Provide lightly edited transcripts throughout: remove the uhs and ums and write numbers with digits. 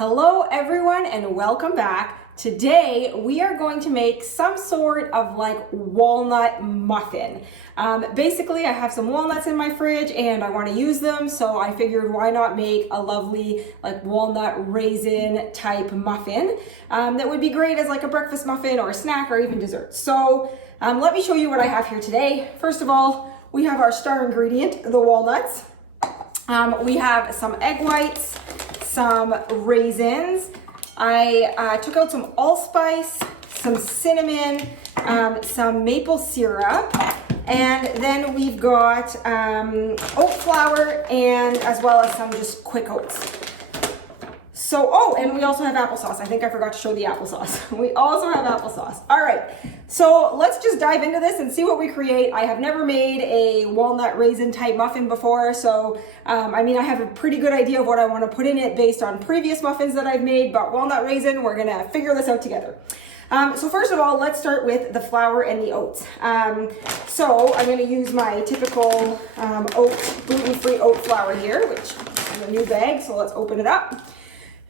Hello everyone and welcome back. Today we are going to make some sort of like walnut muffin. Basically I have some walnuts in my fridge and I want to use them, so I figured why not make a lovely like walnut raisin type muffin that would be great as like a breakfast muffin or a snack or even dessert. So let me show you what I have here today. First of all, we have our star ingredient, the walnuts. We have some egg whites, some raisins. I took out some allspice, some cinnamon, some maple syrup, and then we've got oat flour and as well as some just quick oats. So, oh, and we also have applesauce. I think I forgot to show the applesauce. We also have applesauce. All right, so let's just dive into this and see what we create. I have never made a walnut raisin type muffin before, so I mean, I have a pretty good idea of what I want to put in it based on previous muffins that I've made, but walnut raisin, we're gonna figure this out together. So first of all, let's start with the flour and the oats. So I'm gonna use my typical gluten-free oat flour here, which is a new bag, so let's open it up.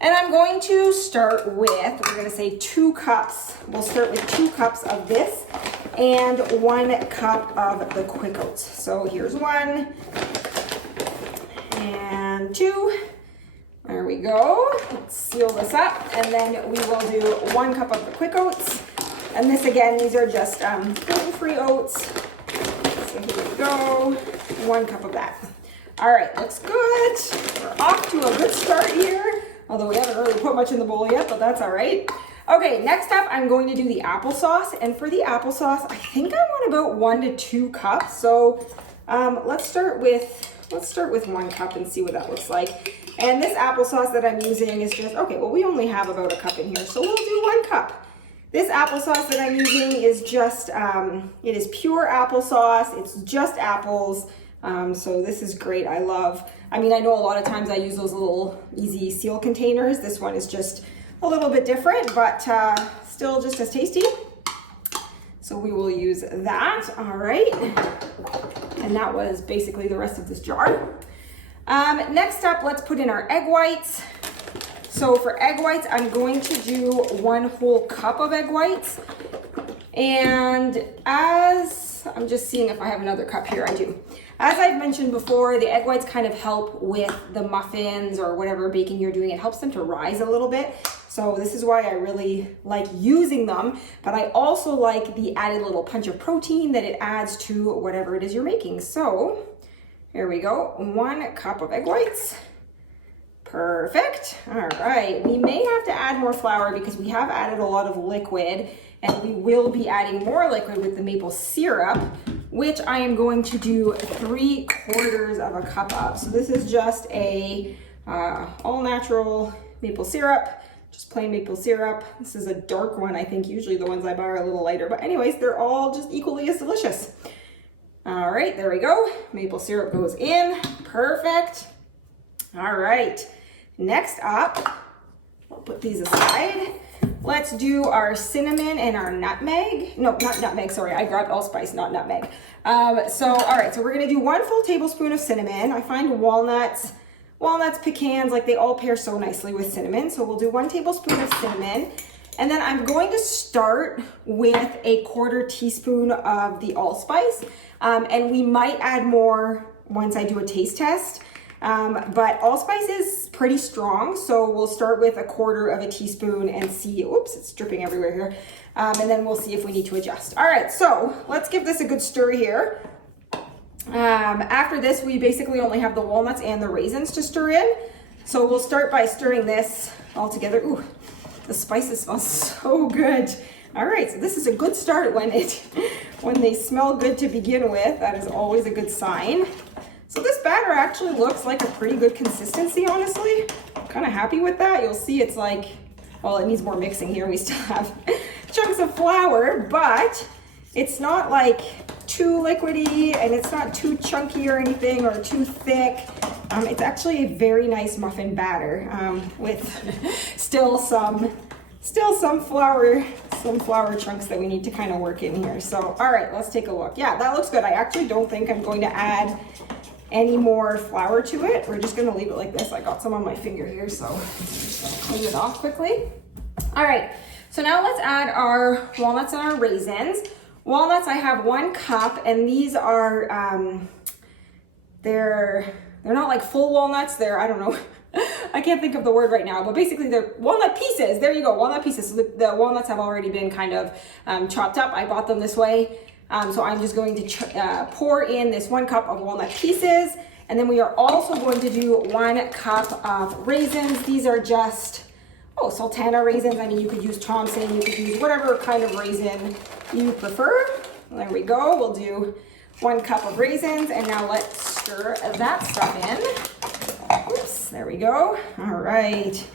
And I'm going to start with, we're gonna say 2 cups. We'll start with 2 cups of this and 1 cup of the quick oats. So here's 1 and 2. There we go. Let's seal this up, and then we will do 1 cup of the quick oats. And this again, these are just gluten-free oats. So here we go, 1 cup of that. All right, looks good. We're off to a good start here. Although we haven't really put much in the bowl yet, but that's all right. Okay, next up, I'm going to do the applesauce. And for the applesauce, I think I want about 1 to 2 cups. So let's start with 1 cup and see what that looks like. And this applesauce that I'm using is just, okay, well, we only have about a cup in here, so we'll do 1 cup. This applesauce that I'm using is just, it is pure applesauce. It's just apples. So this is great. I know a lot of times I use those little easy seal containers. This one is just a little bit different, but still just as tasty. So we will use that. All right. And that was basically the rest of this jar. Next up, let's put in our egg whites. So for egg whites, I'm going to do 1 whole cup of egg whites. And as I'm just seeing if I have another cup here, I do. As I've mentioned before, the egg whites kind of help with the muffins or whatever baking you're doing. It helps them to rise a little bit. So this is why I really like using them, but I also like the added little punch of protein that it adds to whatever it is you're making. So here we go, 1 cup of egg whites. Perfect. All right, we may have to add more flour because we have added a lot of liquid, and we will be adding more liquid with the maple syrup, which I am going to do 3/4 of a cup of. So this is just a all natural maple syrup, just plain maple syrup. This is a dark one. I think usually the ones I buy are a little lighter, but anyways, they're all just equally as delicious. All right, there we go. Maple syrup goes in, perfect. All right, next up, I'll put these aside. Let's do our cinnamon and our nutmeg. No, not nutmeg, sorry. I grabbed allspice, not nutmeg. All right, so we're gonna do 1 full tablespoon of cinnamon. I find walnuts, pecans, like they all pair so nicely with cinnamon. So we'll do 1 tablespoon of cinnamon. And then I'm going to start with 1/4 teaspoon of the allspice. And we might add more once I do a taste test. But allspice is pretty strong, so we'll start with 1/4 teaspoon and see, oops, it's dripping everywhere here. And then we'll see if we need to adjust. All right, so let's give this a good stir here. After this, we basically only have the walnuts and the raisins to stir in. So we'll start by stirring this all together. Ooh, the spices smell so good. All right, so this is a good start when they smell good to begin with. That is always a good sign. So this batter actually looks like a pretty good consistency, honestly. I'm kind of happy with that. You'll see it's like, well, it needs more mixing here. We still have chunks of flour, but it's not like too liquidy and it's not too chunky or anything or too thick. It's actually a very nice muffin batter with still some flour chunks that we need to kind of work in here. So, all right, let's take a look. Yeah, that looks good. I actually don't think I'm going to add any more flour to it. We're just gonna leave it like this. I got some on my finger here, so I'm just gonna clean it off quickly. All right, so now let's add our walnuts and our raisins. Walnuts, I have 1 cup, and these are, they're not like full walnuts. They're, I don't know, I can't think of the word right now, but basically they're walnut pieces. There you go, walnut pieces. So the walnuts have already been kind of chopped up. I bought them this way. So I'm just going to pour in this 1 cup of walnut pieces. And then we are also going to do 1 cup of raisins. These are just, sultana raisins. I mean, you could use Thompson, you could use whatever kind of raisin you prefer. There we go. We'll do 1 cup of raisins, and now let's stir that stuff in. Oops, there we go. All right.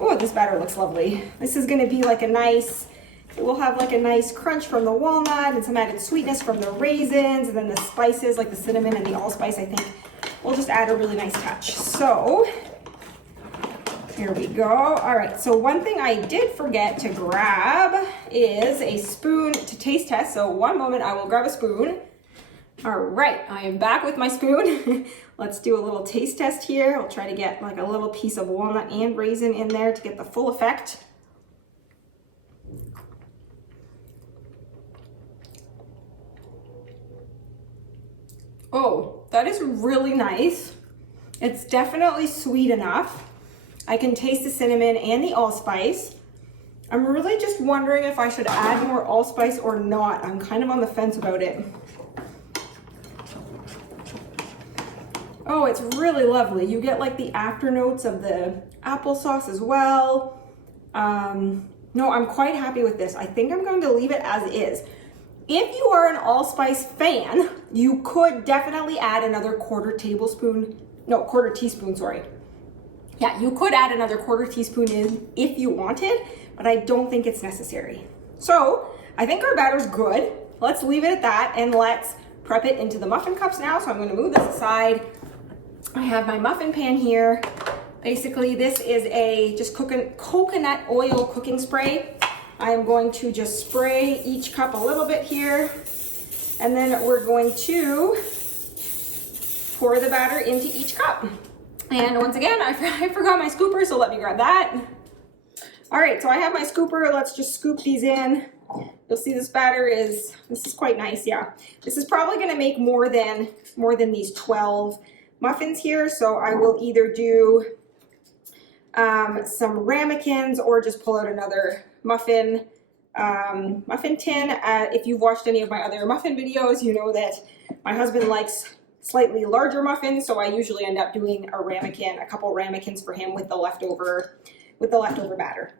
Oh, this batter looks lovely. This is gonna be like a nice, it will have like a nice crunch from the walnut and some added sweetness from the raisins, and then the spices like the cinnamon and the allspice, I think, will just add a really nice touch. So here we go. All right, so one thing I did forget to grab is a spoon to taste test. So one moment, I will grab a spoon. All right, I am back with my spoon. Let's do a little taste test here. I'll try to get like a little piece of walnut and raisin in there to get the full effect. Oh, that is really nice. It's definitely sweet enough. I can taste the cinnamon and the allspice. I'm really just wondering if I should add more allspice or not. I'm kind of on the fence about it. Oh, it's really lovely. You get like the afternotes of the applesauce as well. No, I'm quite happy with this. I think I'm going to leave it as is. If you are an allspice fan, you could definitely add another quarter teaspoon, sorry. Yeah, you could add another quarter teaspoon in if you wanted, but I don't think it's necessary. So I think our batter's good. Let's leave it at that, and let's prep it into the muffin cups now. So I'm going to move this aside. I have my muffin pan here. Basically, this is a just coconut oil cooking spray. I am going to just spray each cup a little bit here, and then we're going to pour the batter into each cup. And once again, I forgot my scooper, so let me grab that. All right, so I have my scooper. Let's just scoop these in. You'll see this batter is quite nice, yeah. This is probably gonna make more than these 12 muffins here, so I will either do some ramekins or just pull out another muffin tin. If you've watched any of my other muffin videos, you know that my husband likes slightly larger muffins, so I usually end up doing a couple ramekins for him with the leftover batter.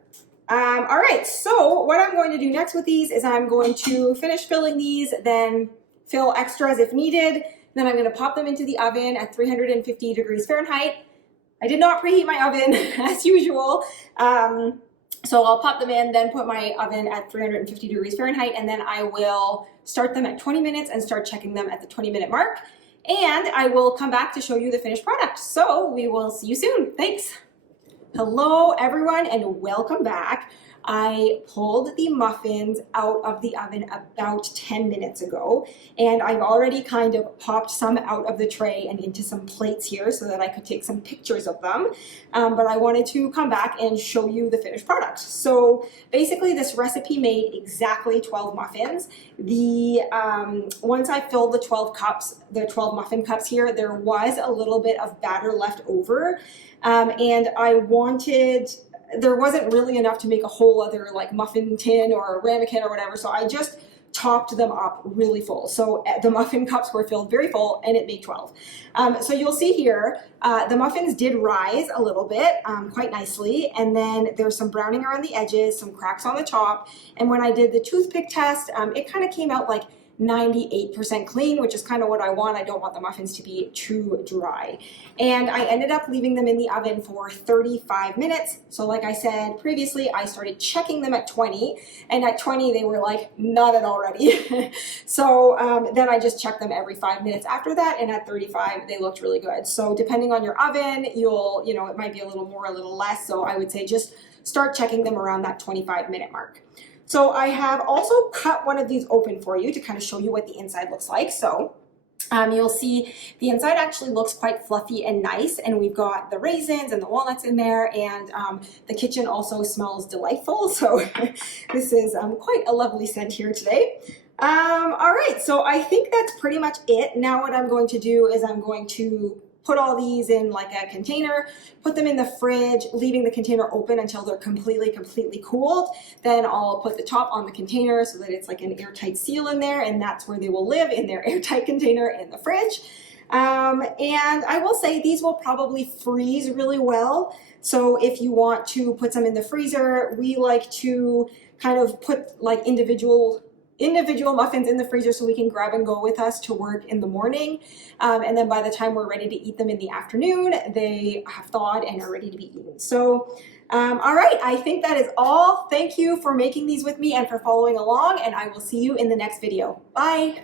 All right, so what I'm going to do next with these is I'm going to finish filling these, then fill extras if needed. Then I'm going to pop them into the oven at 350 degrees Fahrenheit. I did not preheat my oven as usual. So I'll pop them in, then put my oven at 350 degrees Fahrenheit, and then I will start them at 20 minutes and start checking them at the 20-minute mark. And I will come back to show you the finished product. So we will see you soon. Thanks. Hello, everyone, and welcome back. I pulled the muffins out of the oven about 10 minutes ago, and I've already kind of popped some out of the tray and into some plates here so that I could take some pictures of them. But I wanted to come back and show you the finished product. So basically this recipe made exactly 12 muffins. Once I filled the 12 muffin cups here, there was a little bit of batter left over, and there wasn't really enough to make a whole other like muffin tin or a ramekin or whatever, so I just topped them up really full. So the muffin cups were filled very full, and it made 12. So you'll see here, the muffins did rise a little bit, quite nicely, and then there's some browning around the edges, some cracks on the top, and when I did the toothpick test, it kind of came out like 98% clean, which is kind of what I want. I don't want the muffins to be too dry. And I ended up leaving them in the oven for 35 minutes. So like I said previously, I started checking them at 20, and at 20 they were like not at all ready. So then I just checked them every 5 minutes after that, and at 35 they looked really good. So depending on your oven, it might be a little more, a little less. So I would say just start checking them around that 25-minute mark. So I have also cut one of these open for you to kind of show you what the inside looks like. So You'll see the inside actually looks quite fluffy and nice, and we've got the raisins and the walnuts in there, and the kitchen also smells delightful, so this is quite a lovely scent here today. All right, so I think that's pretty much it. Now what I'm going to do is I'm going to put all these in like a container, put them in the fridge, leaving the container open until they're completely cooled. Then I'll put the top on the container so that it's like an airtight seal in there, and that's where they will live, in their airtight container in the fridge. And I will say these will probably freeze really well. So if you want to put some in the freezer, we like to kind of put like individual muffins in the freezer so we can grab and go with us to work in the morning. And then by the time we're ready to eat them in the afternoon, they have thawed and are ready to be eaten. So, all right, I think that is all. Thank you for making these with me and for following along, and I will see you in the next video. Bye.